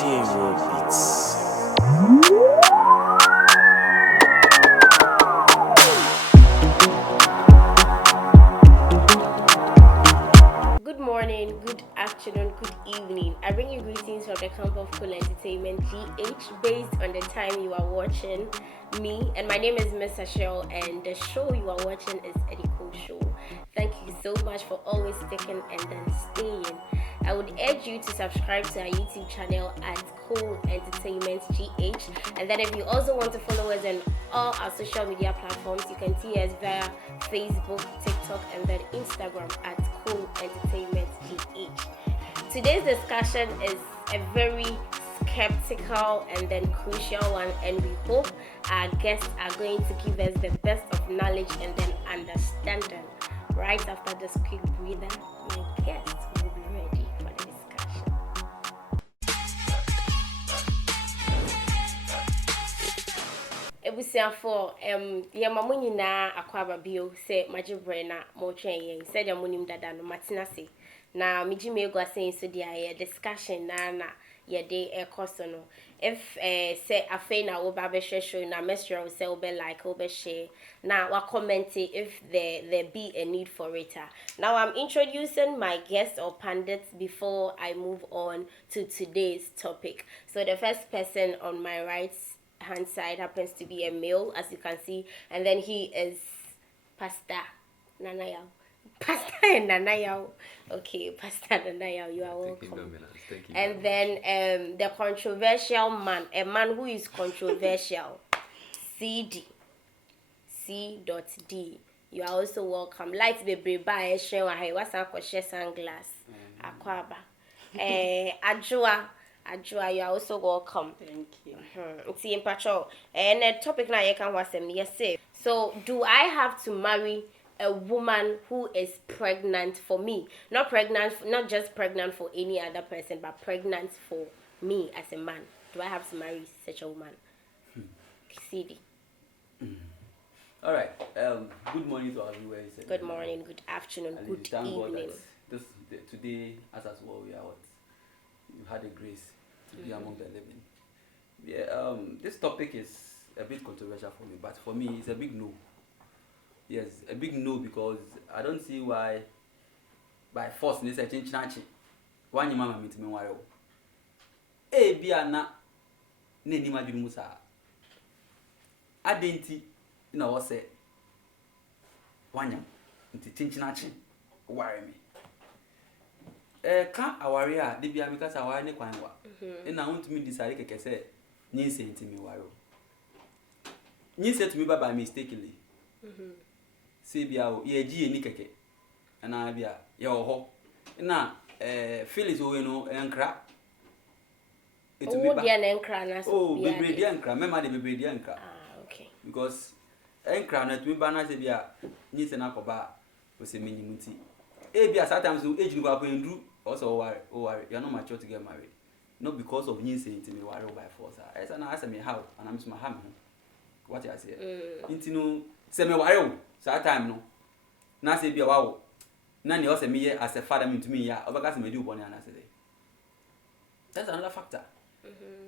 J-Roll Beats. Good morning, good afternoon, good evening. I bring you greetings from the camp of Cool Entertainment GH based on the time you are watching me. And my name is Miss Ashel, and the show you are watching is Eddie Cool Show. Thank you so much for always sticking and then staying. I would urge you to subscribe to our YouTube channel at Cool Entertainment GH. And then if you also want to follow us on all our social media platforms, you can see us via Facebook, TikTok, and then Instagram at Cool Entertainment GH. Today's discussion is a very skeptical and then crucial one, and we hope our guests are going to give us the best of knowledge and then understanding. Right after this quick breather, my guests will be ready for the discussion. Ebusiafo ye mamu nyina akwaba bio se majibre na mo twen yen se de monim dada no matena se na miji megu asen so dia ye discussion na ye de ekoso no if say afei na wo ba be show na mesra se wo be like wo be share na wa comment if there be a need for it. Now I'm introducing my guests or pundits before I move on to today's topic. So the first person on my right hand side happens to be a male, as you can see, and then he is Pastor Nanayao. Pastor Nanayao. Okay, Pastor Nanayao, you are welcome. Thank you. And then the controversial man, a man who is controversial, CD, C.D. You are also welcome. Light baby by what's our sunglass? Akwaba. Ajua, you are also welcome. Thank you. See in patrol. And the topic now you can watch them. Yes, say. So, do I have to marry a woman who is pregnant for me? Not just pregnant for any other person, but pregnant for me as a man. Do I have to marry such a woman? CD. All right. Good morning to our viewers. Good morning, good afternoon, And good thank God evening. that today, as well, we are what you had a grace to be among the living. Yeah. This topic is a bit controversial for me, but for me, it's a big no. Yes, a big no, because I don't see why by force in this chinchi. Why you mama meet me why? Eh, be na ne ni madu musa. Adenti na what say? Wanya nti chinchinachi worry me. Ka aware a de bia because aware ne kwan wa. Na want me decide keke say nyinse ntimi waro. Nyinse to me by mistakenly. Say bia o ye gi ni keke. Na bia ye ho. Na Phyllis o we no enkra. It will be an enkra na so. Oh, bebre dia enkra. Mema de bebre dia enkra. Okay. Because enkra na to me ba na say bia nyinse na koba o se menyimuti. Bia sometimes so age go up and also worry. You're not mature to get married. Not because of you saying to me worry by force. I said, I me how, and I'm my ham. What I say? Into no, say me worry. So that time no. Now say be a wow. None also me as a father mean to me, yeah, over gas me do one and I say. That's another factor.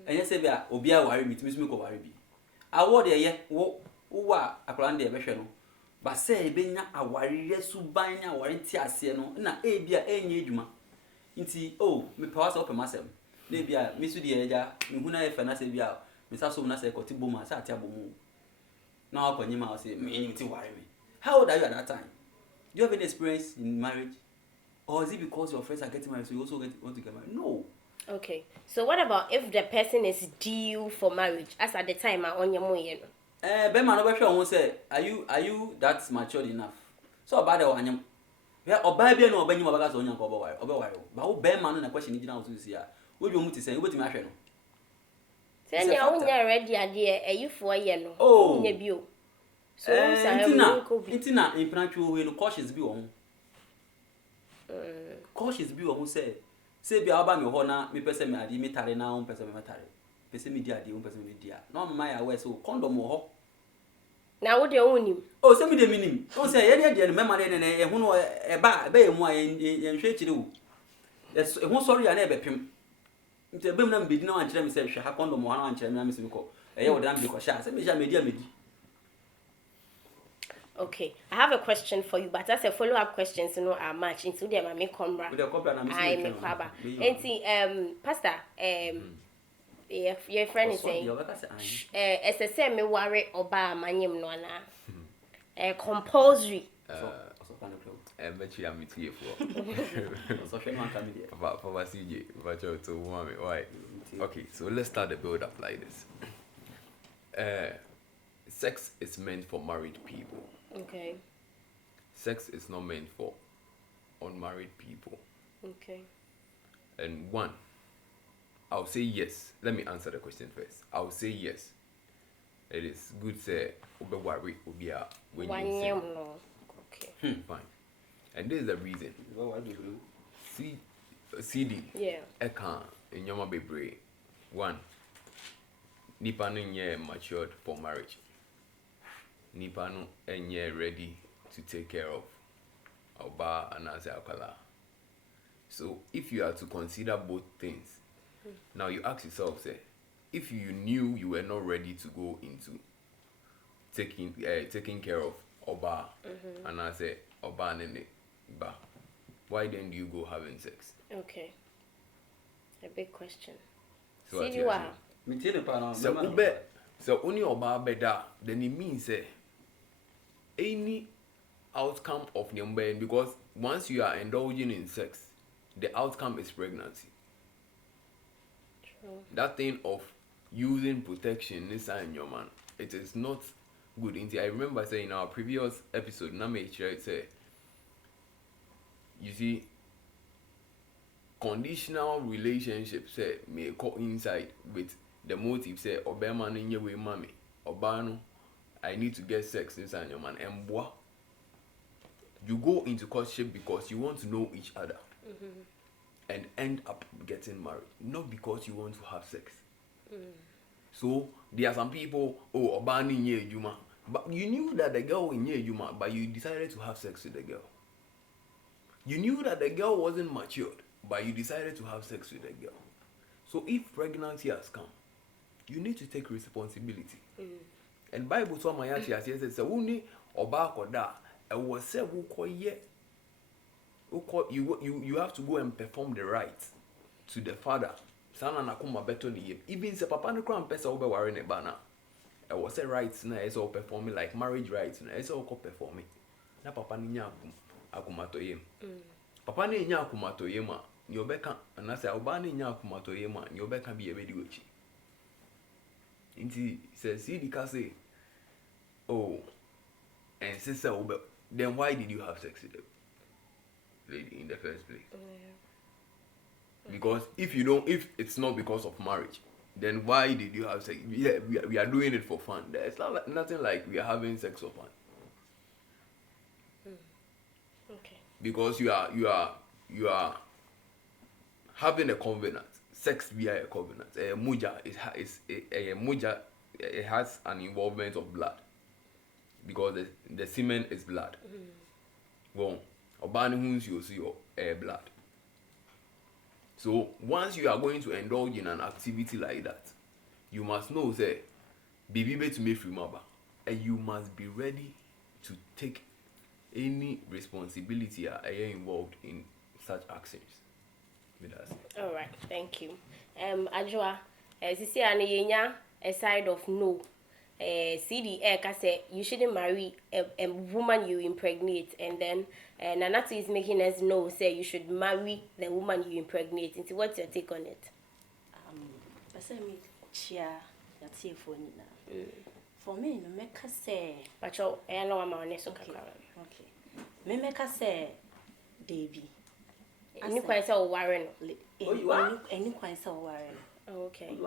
And yes, say be a obia worry me to miss me go worry be. I word ye, wo, a plan de no. But say benya awari yesu banya awari ti ase no na bia enye adwuma nti me power so open myself na bia me su de eja me huna e fa na say bia me sa so na say koti boma sa ati abomu na akonyi ma say me enyi ti worry me. How old are you at that time? Do you have any experience in marriage, or is it because your friends are getting married so you also want to get married? No. Okay, so what about if the person is due for marriage as at the time on your moye no? Bema no be hwe won say are you that matured enough? So about the wanyam. Yeah, oba bia no obanyim obaga so onyanko obaware. Ba wo bema no na question ni gina wo so sia. Wo bi omuti say obetimi ahwe no. Say na wonya ready ade eyifo ye no. Wonya bio. So intina imprantu we no cautious bi wo ho. Cautious bi wo ho say bia oba me ho na me pese me ade me tare na wo pese me tare. Pese me dia ade wo pese me dia. No mama ya we so condom wo ho. Na wo de onim. Oh, say me de minim. Don't say ye de no mema de ne hu no e ba e mu a ye nhwe kire wo. Yes, e hu sorry ya na e bepem. Nti ebem na mbedi na wan kyerɛ me sɛ hwɛ ha condom wa na wan kyerɛ me na me se me kɔ ɛyɛ wo dan bi kɔ hyɛ sɛ me hwɛ medi amedi. Okay, I have a question for you, but that's a follow-up question, so no, our match into the mami combra. I me kwaba. Enti pastor your friend is saying as I say me worry oba manyem no na compulsory. Bet you am it here for. Papa CJ, but you to mommy. Why? Okay, so let's start the build up like this. Sex is meant for married people. Okay. Sex is not meant for unmarried people. Okay. And one, I'll say yes. Let me answer the question first. I'll say yes. It is good say ube worry ube when you okay. Fine. And this is the reason. CD. Yeah. Eka in yoma bebre. One. Nipa no nye matured for marriage. Nipa no enye ready to take care of oba and as akwala. So if you are to consider both things, now you ask yourself, say, if you knew you were not ready to go into taking care of oba and I say oba nene ba, why then do you go having sex? Okay. A big question. So see you are. So ube, so only oba beda, then it means any outcome of number, because once you are indulging in sex, the outcome is pregnancy. True. That thing of using protection inside your man, it is not good. I remember saying in our previous episode, say, you see, conditional relationships say may coincide with the motive say obama no nye we mami obano I need to get sex inside your man and boy you go into courtship because you want to know each other and end up getting married, not because you want to have sex. So there are some people, oh obani nye juma, but you knew that the girl in nye juma, but you decided to have sex with the girl. You knew that the girl wasn't matured, but you decided to have sex with the girl. So if pregnancy has come, you need to take responsibility. And Bible told my auntie says, "So only oba koda, and was said you have to go and perform the rites to the father. Sana na kuma beto ni even se papa no kram pesa obe ware ne bana. I was say rites na is all performing like marriage rites na is all performing. Na papa ni nya akumato yem. Papa ni nya akumato yema. Ni obeka na say oba ni nya akumato yema, ni obeka bi ebedi wechi. Inti says see the say, oh, and sister obe, then why did you have sex with them? Lady in the first place. Because if it's not because of marriage, then why did you have sex? Yeah, we are doing it for fun. It's not like, nothing like we are having sex for fun. Okay. Because you are having a covenant. Sex via a covenant. A muja it has an involvement of blood. Because the semen is blood. Well, obani huns you see your blood. So once you are going to indulge in an activity like that, you must know say baby to make free maba, and you must be ready to take any responsibility involved in such actions. All right, thank you. Ajwa, as you see, a side of no. CD say you shouldn't marry a woman you impregnate, and then Nanatu is making us know say you should marry the woman you impregnate. Into what's your take on it? For me, no make say. But I know I'm on this. Okay. Me make say, Davy. Any quite so Warren. Any quite so Warren. Okay.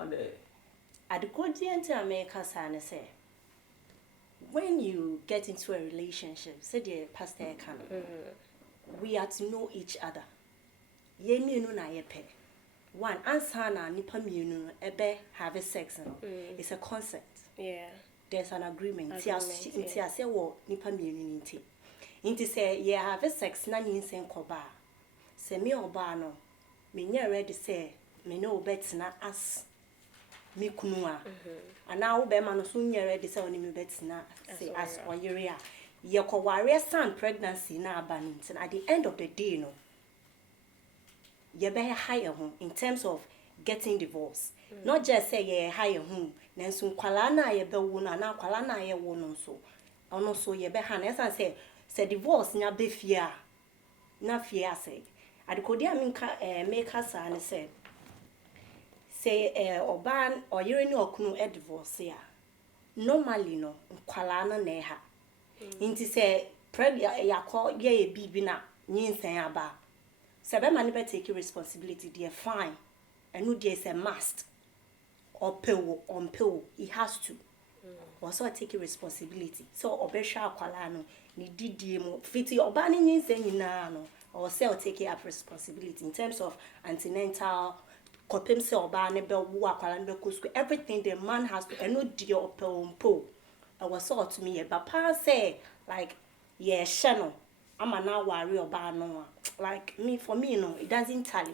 At the quadrient America sana say, when you get into a relationship, say the pastor can, we are to know each other. Ye me no na ye pe. One answer na nipa me no ebe have sex no. It's a concept. Yeah. There's an agreement. Tia say wo nipa me no nti. Nti say ye have sex na nyin sen koba. Say me oba no, me nya ready say me no betina as me kunua and now be man so nyere ready say oni me betina say as oyere a ye ko ware san pregnancy na aba ntin at the end of the day no ye be higher home in terms of getting divorced. Not just say ye higher home nanso kwala na ye be wo na kwala na ye wo no so ono so ye be han esa say divorce nya be fia na fia say adikodia minka make us and say oban or yere ni okunu e divorce ya normally no kwala na na ha inti say yakọ ye bibi na nyinsen aba se be man be take responsibility there fine and no there is a must or pay he has to also take responsibility so obesha akwala no ni didie mo fiti oba ni nyinsen nyina no or say take up responsibility in terms of antenatal kopem se oba ne be wo akwala ne be kosko everything the man has to and no die opelompo I was so to me but pa say like yeah shano ama na worry oba no like me for me no it doesn't tally.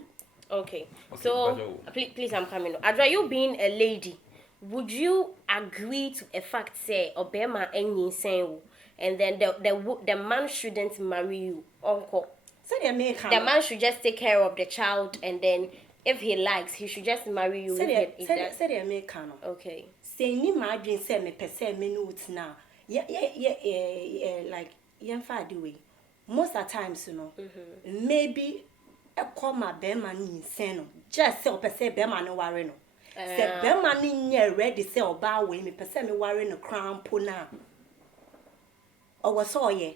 Okay so please I'm coming. Adra, you being a lady, would you agree to a fact say obema enyin sen and then the man shouldn't marry you uncle? So the man should just take care of the child and then if he likes he should just marry you. Say the American. Okay. Say ni my dream say me pese me no na yeah like yemfa the way most of the times you know maybe a comma be man insane just say pese be man no worry no say be man nye ready say oba we me pese me worry no crown po na o was so yeah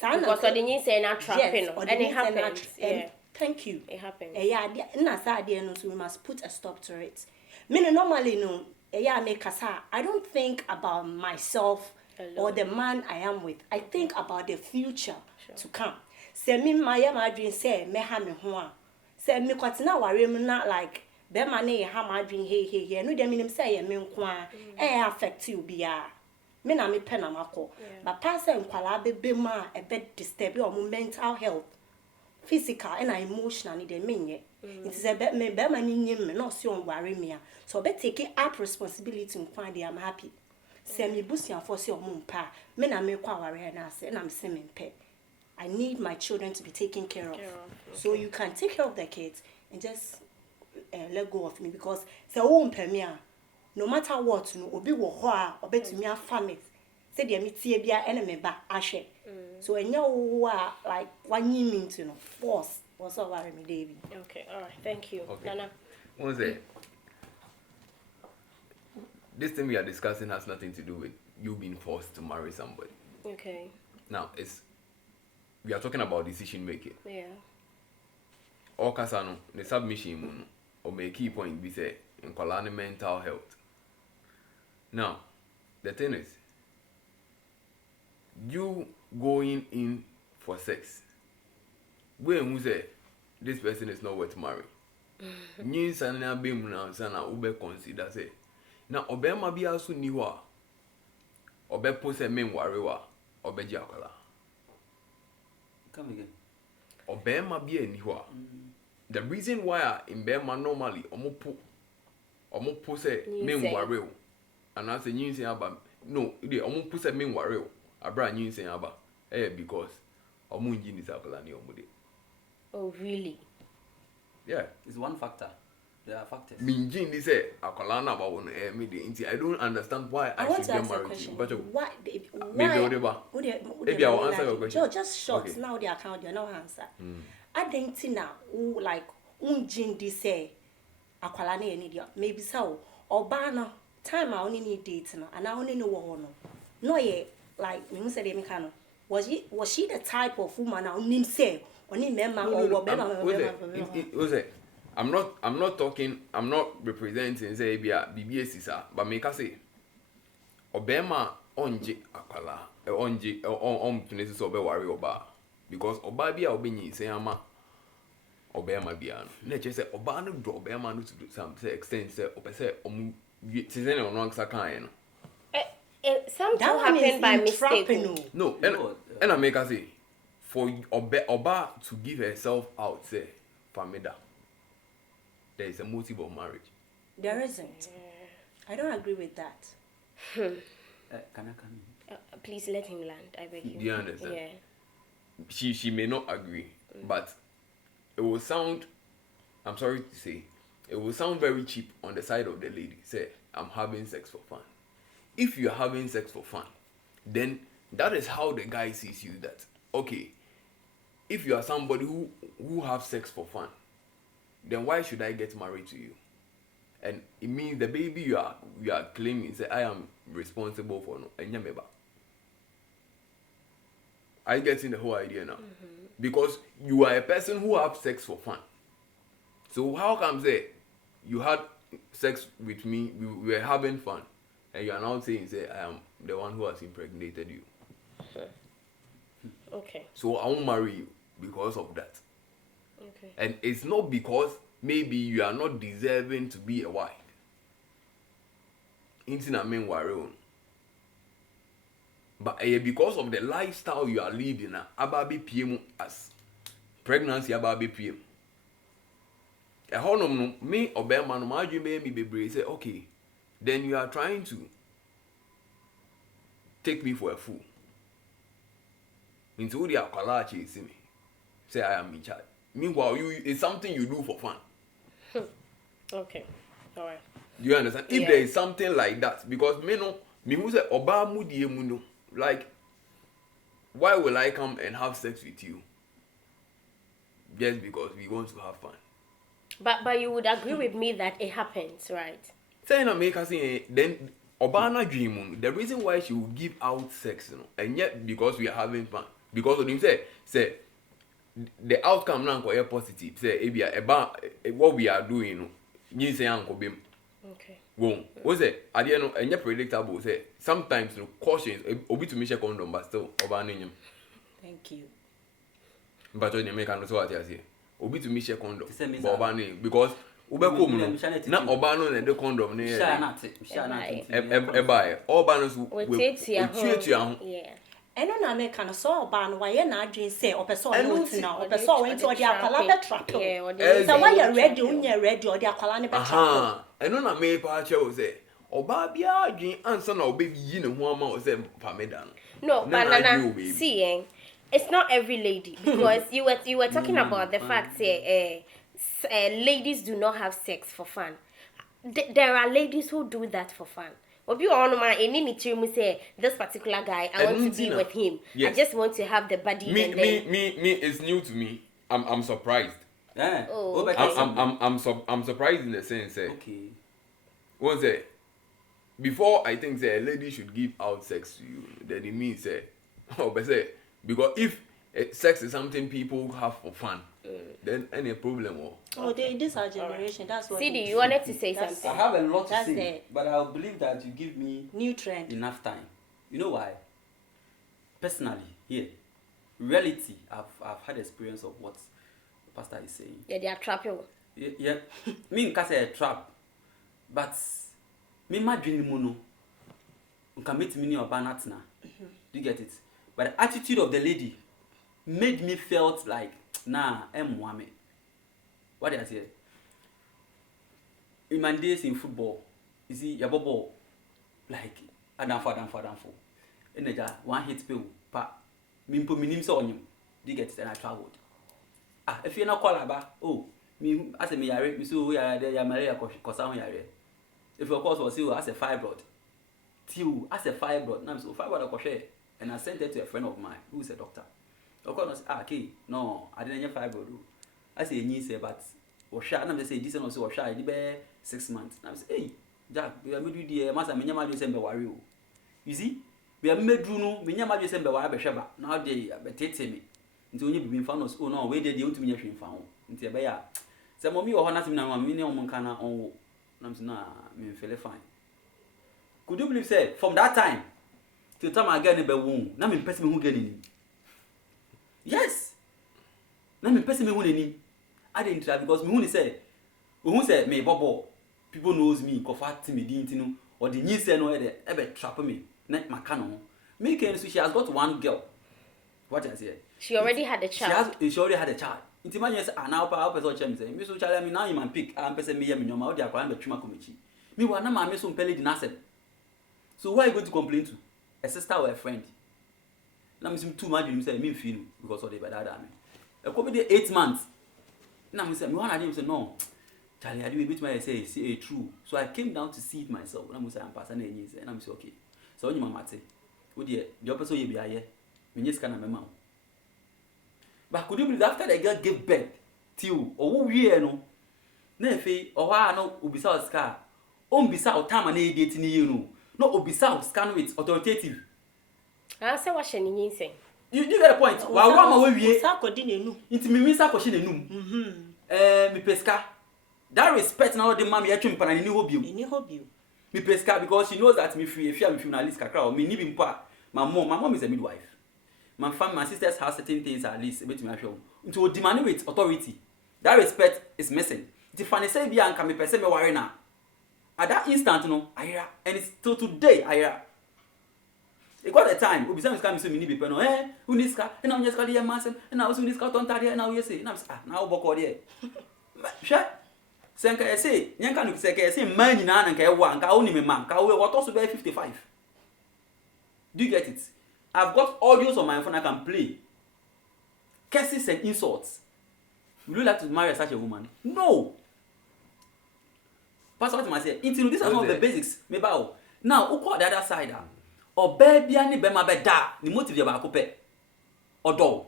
because the nyin say na trapping no and it happens. Yeah. Thank you. It happens. Yeah, na sa dey no so we must put a stop to it. Me normally no yeah make kasa I don't think about myself alone. Or the man I am with. I think about the future to come. Say me my dream say me ha me ho a. Say me kwatena ware me na like be man na ha my dream hey no dem nim say me nko a affect you bia. Me na me pen amako. But pass nkwala be ma e be disturb your mental health. Physical and emotional they mean it is a bit me be man nyim no so on worry me so be take up responsibility and find I'm happy say me busian for say omum pa me na me kwa worry na say na me say me pe I need my children to be taken care of. Okay. So you can take care of the kids and just let go of me because say won pe me no matter what no obi wo ho a obetumi afa me say dey me tie bia ene me ba ahwe. So when you are like one year means force was all me David. Okay, all right, thank you. Okay. Nana. One say this thing we are discussing has nothing to do with you being forced to marry somebody. Okay. Now we are talking about decision making. Yeah. All kasano the submission or make key point be say in colonial mental health. Now the thing is you going in for sex when you say this person is not worth marrying nyin sana be mu na sana ube consider say na obema bi aso ni ho a obepo say men ware wa obeji akwala come again obema bi ani ho a the reason why in bema normally omopo say men ware o and I say nyin say aba no they omopo say men ware o abra nyin say aba because omunji ni akwala ni omude. Oh really? Yeah, it's one factor. There are factors. Minjin ni say akwala na ba won me de. I don't understand why I should get married to you. But why maybe I will answer your question. Just short. Okay. Now the account you no answer. I think na like unjin di say akwala na ni dia. Maybe so oba no time I only need date no and I only know what no. No ye like me say dem kan was she the type of woman I only say only member or member. I'm not representing say BBS sir, but make us say obema onje akwala onje on places obe worry oba because oba bia obenyi say ama obema bia no na che say oba no do obema no to do some say extent say opese omu season on one sakan no something happened by mistake. No, and I make us say for oba to give herself out say famida there is a motive of marriage. There isn't. I don't agree with that. Please let him land. I beg you. Do you understand? Yeah. She may not agree, but it will sound, I'm sorry to say, it will sound very cheap on the side of the lady. Say, I'm having sex for fun. If you're having sex for fun, then that is how the guy sees you. That, okay, if you are somebody who have sex for fun, then why should I get married to you? And it means the baby you are claiming, say, I am responsible for no. Are you getting the whole idea now? Because you are a person who have sex for fun. So how come say you had sex with me, we were having fun, and you are now saying, say, I am the one who has impregnated you. Okay. So I won't marry you because of that. Okay. And it's not because maybe you are not deserving to be a wife. But because of the lifestyle you are living, ababi PM as pregnancy ababi PM. Me or Bearman, my dream baby say, okay, then you are trying to take me for a fool. Into the akalachi see me. Say I am in charge. Meanwhile, it's something you do for fun. Okay. Alright. Do you understand? If there is something like that, because me who say Oba mudi emuno, like, why will I come and have sex with you? Just because we want to have fun. But you would agree with me that it happens, right? Saying America saying then Obana dream, the reason why she will give out sex, and yet because we are having fun. Because of him say the outcome now is positive. Say what we are doing, you say okay. Won't. What's it? At the end, and you're predictable. Say sometimes cautions. Obi to me share condom, but still Obana. Thank you. But when you make an what you say, Obi to me share condom, Obana because Ubeko na Obano and the condom near. Ebai. Obanos will yeah. And on American saw ban why not dream say or person now, or person went to the Akalaba trap. So why you're ready when you're ready or the Akalana trap. And on a May Pacha will say, Obabia dream answer no baby yin and one more say Pamedan. No, banana seeing it's not every lady because you were talking about the fact ladies do not have sex for fun. There are ladies who do that for fun. Obi onoma eni say this particular guy I want to be with him. Yes. I just want to have the body. Me it's new to me. I'm surprised. Yeah. Oh, okay. I'm surprised in the sense okay. What's it? Before I think a lady should give out sex to you, then it means but say because if sex is something people have for fun, then any problem or this our generation. That's what. CD, you wanted to say something. I have a lot to say, but I believe that you give me new trend enough time. You know why? Personally, here, reality. I've had experience of what the pastor is saying. Yeah, they are trapping. Yeah. Me can say a trap, but me my dream mono. Can meet me or banatna. Do you get it? But the attitude of the lady made me felt like nah, I'm what did I say? In my days in football, you see, your ball like adamfo. And then one hit pill, pa me put me name so on you. Do you get it? And I traveled. If you're not call about me as a me yare, me so we are there, Maria Cosan yare. If your course was you as a fibroid, till as a fibroid, now so fibroid crochet, and I sent it to a friend of mine who is a doctor. Of course, okay, no, I didn't have fibroid. I say you say, but or shy. I'm say this and also or shy. Be 6 months. I'm say, hey, Jack, we are made the master. Me nyama just sembe worry. You see, we are made no. Me nyama just sembe worry be sheba. Now they be tete me. Nti onye bibi mfa no. Oh no, we dey want me hwe mfa ho. Nti be ya. Say mommy wo ho na sim na me ne omo nka na onwo. Na me na me feel fine. Could you believe say from that time till time again be won. Na me person me hu gani ni. Yes. Na me person me hu ni. I didn't try because me who say me bobo people knows me ko fat me din or the new say no e trap me na maka no me can so she has got one girl. What I say? She already had a child. She already had a child. Inti man yes na opa person chem say me so chale me now you man pick am person me hear me nyoma o dey akwa na betwuma komechi me wa na ma me so mpele di na asem. So why are you going to complain to a sister or a friend? Na me sim too much you say me feel because of the bad me. E come dey 8 months. Na me say me wan say no. Charlie, I do a bit my say true. So I came down to see it myself. Na me say am pass na enyi say na me say okay. So only mama say, "O dear, the person you be aye. Me nyes kana me ma." But could you believe after the girl gave birth till or we no na efe o wa no obisa oska o mbisa o time na e date ni you no obisa o scan with authoritative. I say what she ni say. You get the point. Wa wa ma we wie. Sa ko di nenu. Inti me sa ko she nenum. Me peska. That respect na the mama yetwe mpa na ni hobio. Ni hobio. Me peska because she knows that me free if me na list kakra o me ni bi mpa. My mom is a midwife. My sisters have certain things at least about me show. Into demand with authority. That respect is missing. The funny say be anka me person me worry na. At that instant no, ayra and it's till today ayra. It got a time. Obi say me scam so me ni be pen no. Uniska, and now just call the massem, and now so uniska ton tare, and now you say, now now boko there. Sure. Senka say, nyanka no say man nyina na nka e wa nka oni me man, ka we what also be 55. Do you get it? I've got audios on my phone I can play. Curses and insults. Would you like to marry such a woman? No. Pastor what I say, these are some of the basics. Me bow. Now, who call the other side? Or baby ani be ma be da, the motive they ba kope. Or do.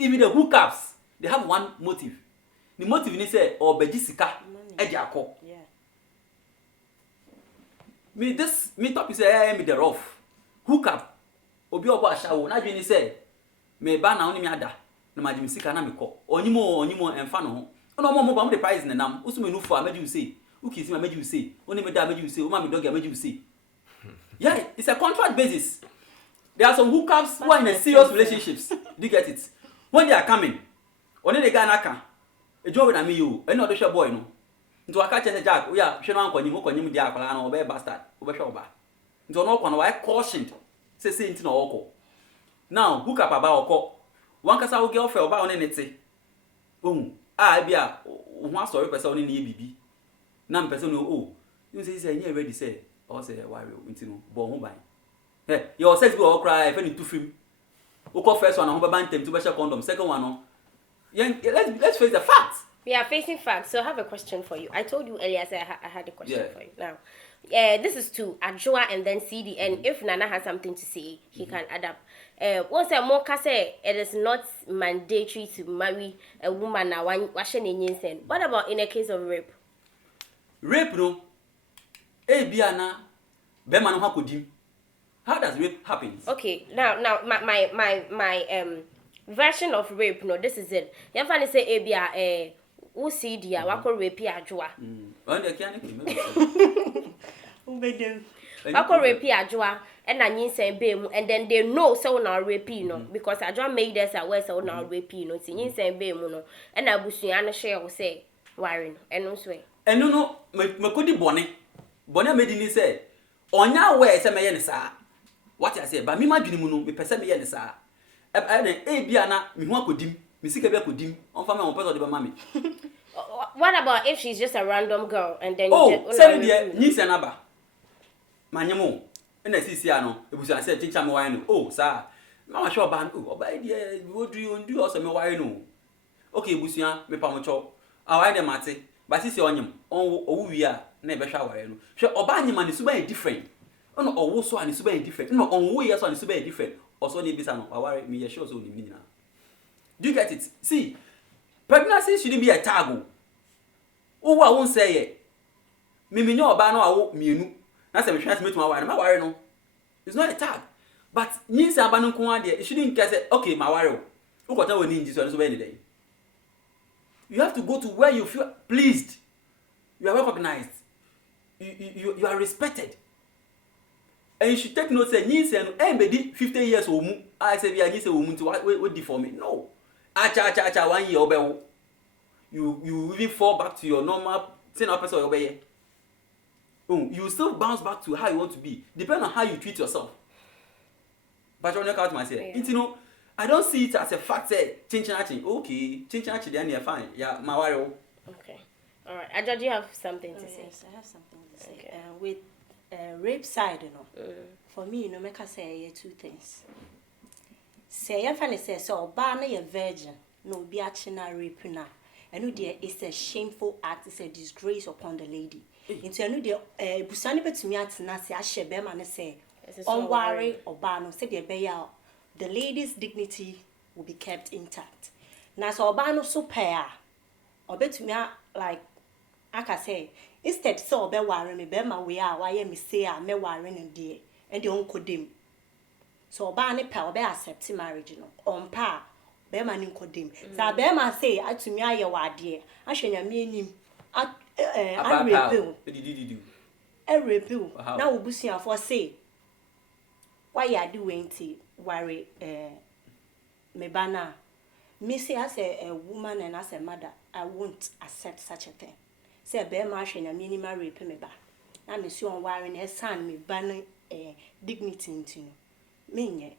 Even the hookups, they have one motive. The motive ni say or be jisika e dia ko. Yeah. Me top is say me the rough. Hookup. Obi obo ashawo na dwe ni say me ba na oni me ada na magim sika na me ko onyimo emfa no ho ono mo ba mo the price ne nam usu me nu fu amagi say ukisi me amagi say oni me da amagi say o ma me dog amagi say. Yeah, it's a contract basis. There are some hookups who are in a serious relationships. Do you get it? When they are coming, oni the guy naka e jo we na me you e no do boy no nto aka chese jack we ya hwe no ankonyim dia akwala na obe bastard obe hwe oba nto no kwa no why cautioned say nti na oko now hook up aba oko one kasa wo girlfriend oba one nete ohun bia ho asori pese one ni bibi na mpese no you say you ready say or say why nti no bo ho ban your sex go cry if any two film oko first one ho ba bantem to be condom second one no let's face the facts. We are facing facts, so I have a question for you. I told you earlier, I had a question for you. Now, this is to Ajua and then CD, and if Nana has something to say, he can add up. Once a more say it is not mandatory to marry a woman now. What about in a case of rape? Rape no. Biana, Beman hakodim. How does rape happen? Okay, now my version of rape, no, this is it. You can say Abia who see dia wako rape Ajua. Wako rape Ajua and I say bem and then they know so now rape no because Ajua made us aware so now rape no tin say bem no and abusuan share will say worrying and no swear. And no me kodi bone made ni say onya aware say me ye ne saa. What I say but me madwini mu no me pese me ye ne saa. Bia na me hu akodim me sika bi akodim on fa me on person de ba mami. What about if she's just a random girl and then you just say there ni se na ba manyemo na sisi ano ebusu ase chincha me wine no sir mama sure ba oba there wo do also me wine no okay ebusu me pa mo cho awai de mate ba sisi onyem on owu wi a na e be hwa wine no hwe oba anyema ne suba different ono owo so ani suba different no on wo ye so ani suba different also dey bisa no aware me ye sure so ni na. Do you get it? See, pregnancy shouldn't be a tag. Oh, I won't say it. Me no oba no awo mienu. Na say me transmit my worry no. It's not a tag. But yin say abanu ko ade, it shouldn't say okay, my worry. Who got we need so any day. You have to go to where you feel pleased. You are recognized. You are respected. And you should take note say yin say no embedi 50 years omu. I say we yin say omu to what deform me. No. Acha 1 year obewo. You even fall back to your normal thing person obey. You still bounce back to how you want to be. Depending on how you treat yourself. But you know what I say. You know, I don't see it as a fact. Say, chinchin. Okay, chinchin. Then you're fine. Yeah, my worry. Okay. All right. Ajah, do you have something to say? Yes, I have something to say. Okay. With rape side, for me, make I say two things. Say, if I say so, ban a virgin, no be actually rape now. And it's a shameful act, it's a disgrace upon the lady. Into anu de busani betumi atena se ahye be ma ne say on worry or ban say the lady's dignity will be kept intact. Na so oba no so pair obetumi like aka say instead so obe worry me be ma we a why me say a me worry no de and the onkodem. So oba ne pair obe accept marriage no on pa be ma ne nkodem. Sa be ma say atumi aye wade ahwe nyame anim I repeal. Now we see for say why you are doing to worry me bana. Me say as a woman and as a mother, I won't accept such a thing. Say a bear marshal and minimal rape me ba. Now me see on worrying her son me banner dignity into me.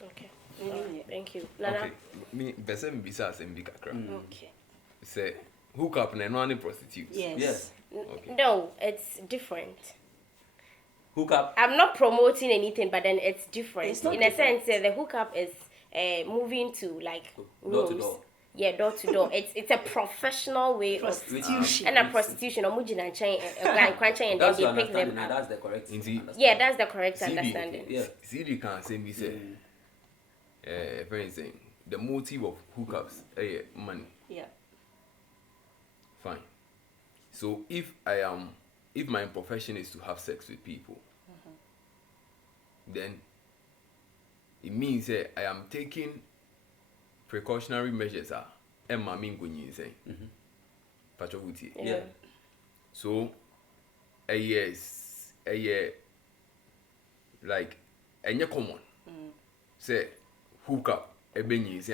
Okay. Thank you. Nana. Okay. Me person besides and big Okay. Say hook up and no prostitutes. Yes. Okay. No, it's different. Hookup. I'm not promoting anything, but then it's different. It's not in different. a sense, the hookup is moving to like Door to rooms. door. Yeah, door to door. It's a professional way Prostitution. of and a prostitution. Or mujina chain and then That's they your pick them understanding. up. That's the correct. Indeed. Yeah, that's the correct CD, understanding. Yeah. CD can say me say for instance, the motive of hookups money. Yeah. Fine. So if my profession is to have sex with people, then it means that I am taking precautionary measures and my mean going say. Yeah. So like any common say hook up this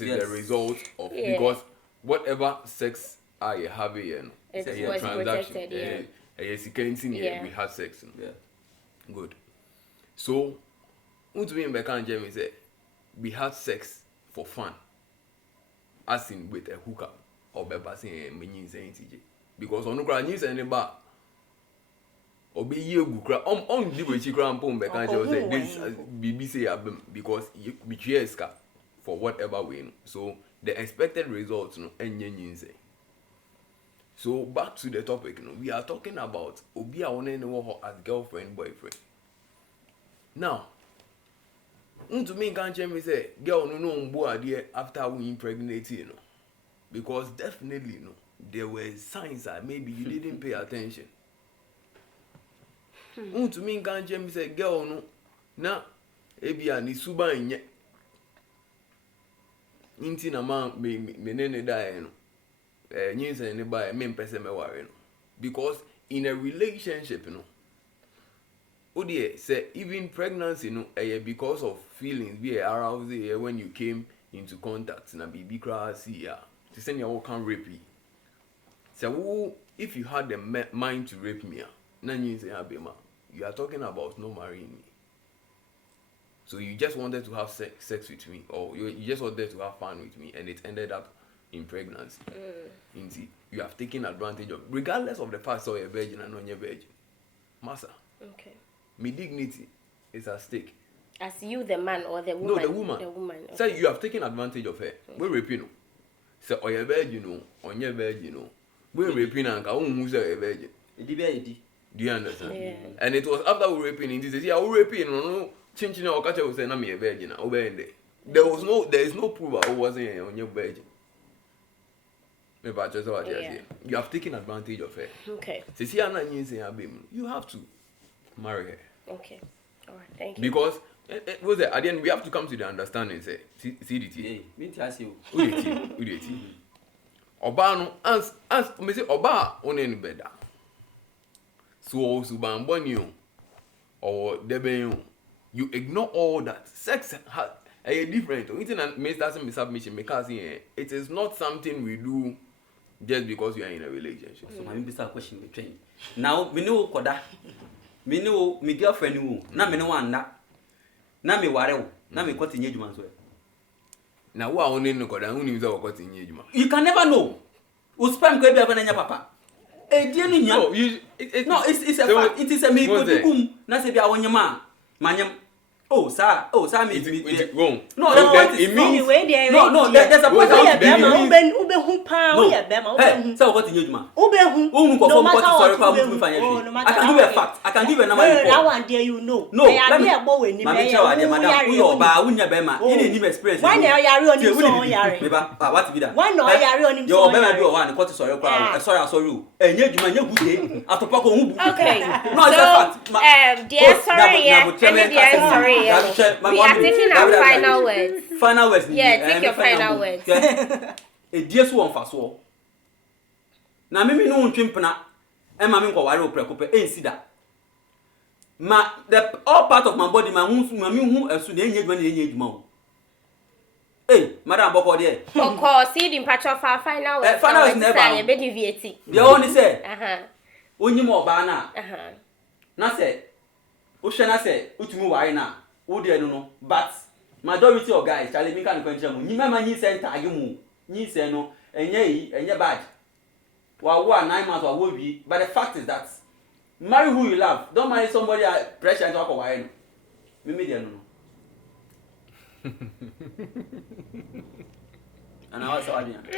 is the result of because whatever sex I have here It's a what's transaction protected, we had sex Yeah. good so Jeremy say we had sex for fun as in with a hookup or because on the obi yegu kra on di we chikra mpom be kan say this BBC because we cheska for whatever way so the expected results no enye nyinse. So back to the topic we are talking about obi a won any as girlfriend boyfriend. Now to me can me say girl no mbo ade after we impregnate because definitely there were signs that maybe you didn't pay attention. To me can me say girl no na ebia ni suba nye inti na man me nene die no nyinsa ne ba me mpese me ware no because in a relationship say even pregnancy because of feelings be aroused when you came into contact na bibi kra see ya to send you can rape you. So if you had the mind to rape me na nyinsa abema you are talking about no marrying me. So you just wanted to have sex with me, or you just wanted to have fun with me, and it ended up in pregnancy. You have taken advantage of, regardless of the fact you're a virgin and not a virgin. Massa. Okay. My dignity is at stake. As you, the man or the woman? No, the woman. The woman. Okay. So you have taken advantage of her. We're raping. So or you're virgin, or you're virgin. We're raping and who's a virgin. Do you understand? Yeah. And it was after we raping in this. Yeah, we raping. No, changing our culture was saying I'm a virgin. There is no proof I wasn't on your virgin. Maybe I just what you have taken advantage of her. Okay. You have to marry her. Okay. All right. Thank you. Because at the end we have to come to the understanding. Say, CDT. Oba no as me say oba on any better. So subambonio or deben you ignore all that. Sex has a different. It means that's submission because it is not something we do just because you are in a relationship. So my be question between. Now me know koda. Me know me girlfriend who. Na me no wan na. na me ware wo na me kwati nyejuma nso na wo a woni no koda woni mze wakwati nyejuma you can never know wo spam ko bia na nya papa die no nya no it's a fact it is a me ko dukum na se bia wonyema manyem oh sir me no there's a point ube hu pa we ya bema ube so what nyejuma ube hu ko for what sorry pa mu fanya I can give you a fact I can give you a number report that one there you know no let me agbo we ni me ya madam we oba unya bema you need experience when you yare oni so yare me ba what be that when no yare oni so yo bema bi o wa ni ko sorry pa sorry o enyejuma nya gude atopa ko hu okay no it's a fact dear sorry dear sorry we are taking our final words. Final words. Yeah, take your final words. Die so on faso. Na me no ntwempena e ma me nkware oprekope ensida. Ma the all part of my body ma me hu asu na enye adwuma o. Madam boko there. Boko see the patch of our final words. Final words never. Be deviate. The only say. Onyi mo ba na. Na say. O hwe na say utumi ware na. Wo de no but majority of guys challenge me kan kwantra mu nyima ma nyi center agemu nyi se no enye bad wa wo 9 months wa wo wi but the fact is that marry who you love don't marry somebody pressure into akọ wire no me de no and I was so adian me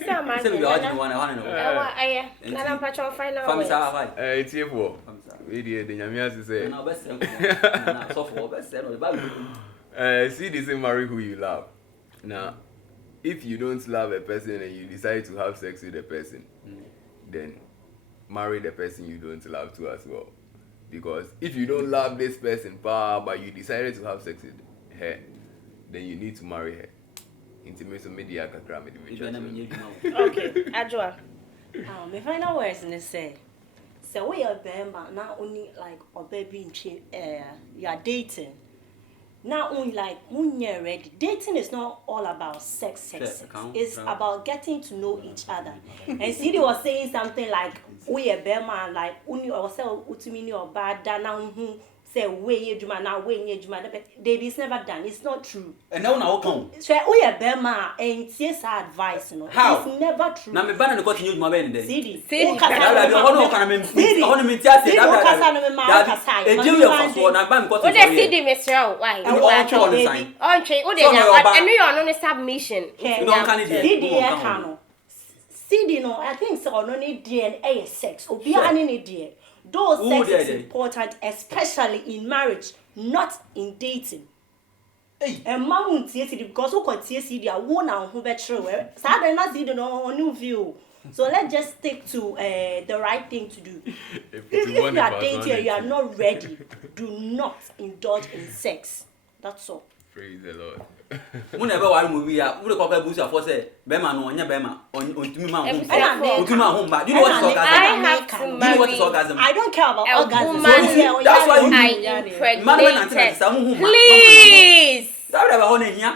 say man say we are the one I want to know na na patch of final words it's here for we dey the nyamia say na best na so for best no the bible see this in marry who you love. Now, if you don't love a person and you decide to have sex with a person, then marry the person you don't love too as well. Because if you don't love this person, but you decided to have sex with her, then you need to marry her. Intimacy media kakra me. Okay, Ajwa. My final words in say we are bema not only like or baby you are dating. Now, only like when you're ready, dating is not all about sex. It's about getting to know each other. And Sidi was saying something like, "We a bema like only ourselves utumini or bad now who say we juma now we juma." David is never done. It's not true. And now now come. So we a bema and yes advice, no. How? It's never true. Na me bana ne continue juma be ne Sidi. Sidi. Hono kana me hono me tia say that. E dey your faso na ba me continue. O dey Sidi Mr. Why? On train. O dey na enu your no submission. You don't can it. Sidi e kanu. Sidi no, I think so no need DNA sex. Obi ani need there. Though sex is important, especially in marriage, not in dating. And mom won't see it because who could see it, I won't know who better. Sadly, not see the new view. So let's just stick to the right thing to do. If you are dating and you are not ready, do not indulge in sex. That's all. Praise the Lord. Mun ebe wa mu wi ya wo ko ka busu afo say be ma no onya be ma ontumi ma ho ontumi ma ho ba you know what is orgasm I you know what is orgasm I don't care about orgasm that's why you man when antina say mu ho ma please that be ho na hia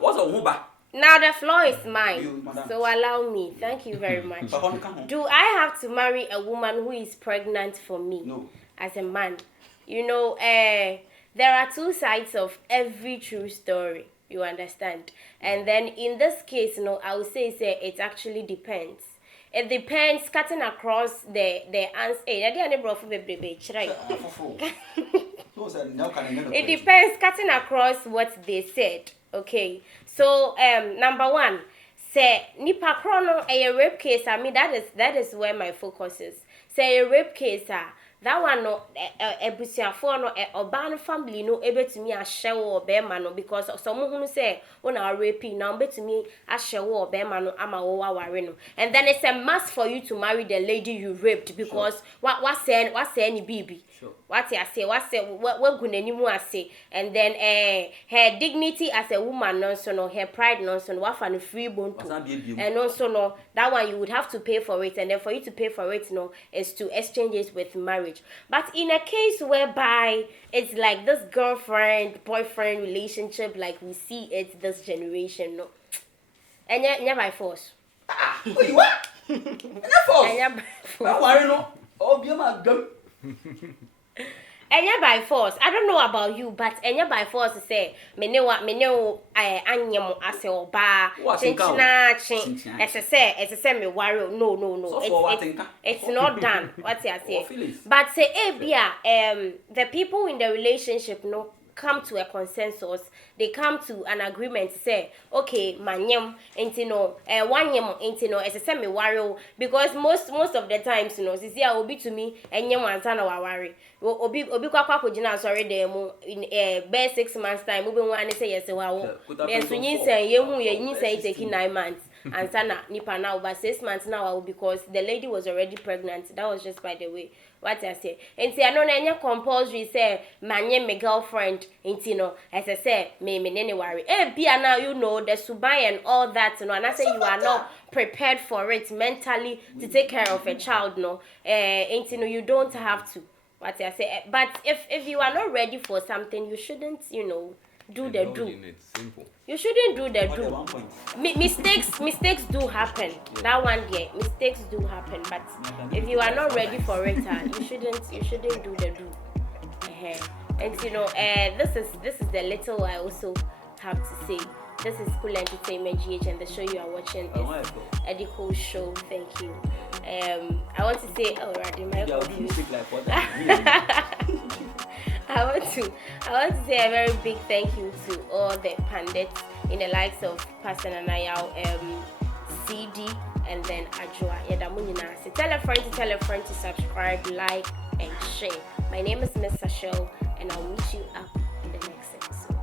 what's on ho ba now the floor is mine so allow me thank you very much do I have to marry a woman who is pregnant for me no as a man you know there are two sides of every true story, you understand? And then in this case, I would say it actually depends. It depends cutting across the answer. It depends cutting across what they said. Okay. So number one, say nipa chrono a rape case. I mean that is where my focus is. Say a rape case that one no ebusiafo no oba no family no ebetumi ahye wo be ma no because some hunu say una rape na betumi ahye wo be ma no ama wo waware no and then it's a must for you to marry the lady you raped because sure. what say any bibi sure. What gunani mu ase and then her dignity as a woman no so no her pride no so no what for free bone and also no that one you would have to pay for it and then for you to pay for it no is to exchange it with marriage. But in a case whereby it's like this girlfriend boyfriend relationship like we see it this generation no and yeah by force what and force and by force no obi ma gam Enya by force. I don't know about you, but enya by force say me ne anyem ase oba chinchina chin. Ese say me worry. No. It's not done. What you say? But say the people in the relationship no come to a consensus. They come to an agreement. Say, okay, manyem, intino, wanyem, intino. As I say, me worry because most of the times, this year will be to me, and yem ansana wa worry. Obi kwa kujina sorry demo in bare 6 months time. Obi one say yes, wow. Then so you say taking 9 months. And sana nipa now over 6 months now because the lady was already pregnant. That was just by the way. What I say. And say I know any compulsory say my girlfriend as I say me nene worry. Bia now the subai and all that and I say you are not prepared for it mentally to take care of a child you don't have to. What I say. But if you are not ready for something you shouldn't do the do. Simple. You shouldn't do the do. Mistakes do happen. Yeah. That one mistakes do happen. But if you are not ready for it, you shouldn't do the do. And this is the little I also have to say. This is Cool Entertainment GH, and the show you are watching is Eddie Cool Show. Thank you. I want to say, I want to say a very big thank you to all the pundits in the likes of Pastor Nanayao, CD, and then Ajua. So tell a friend to subscribe, like, and share. My name is Miss Sachel, and I'll meet you up in the next episode.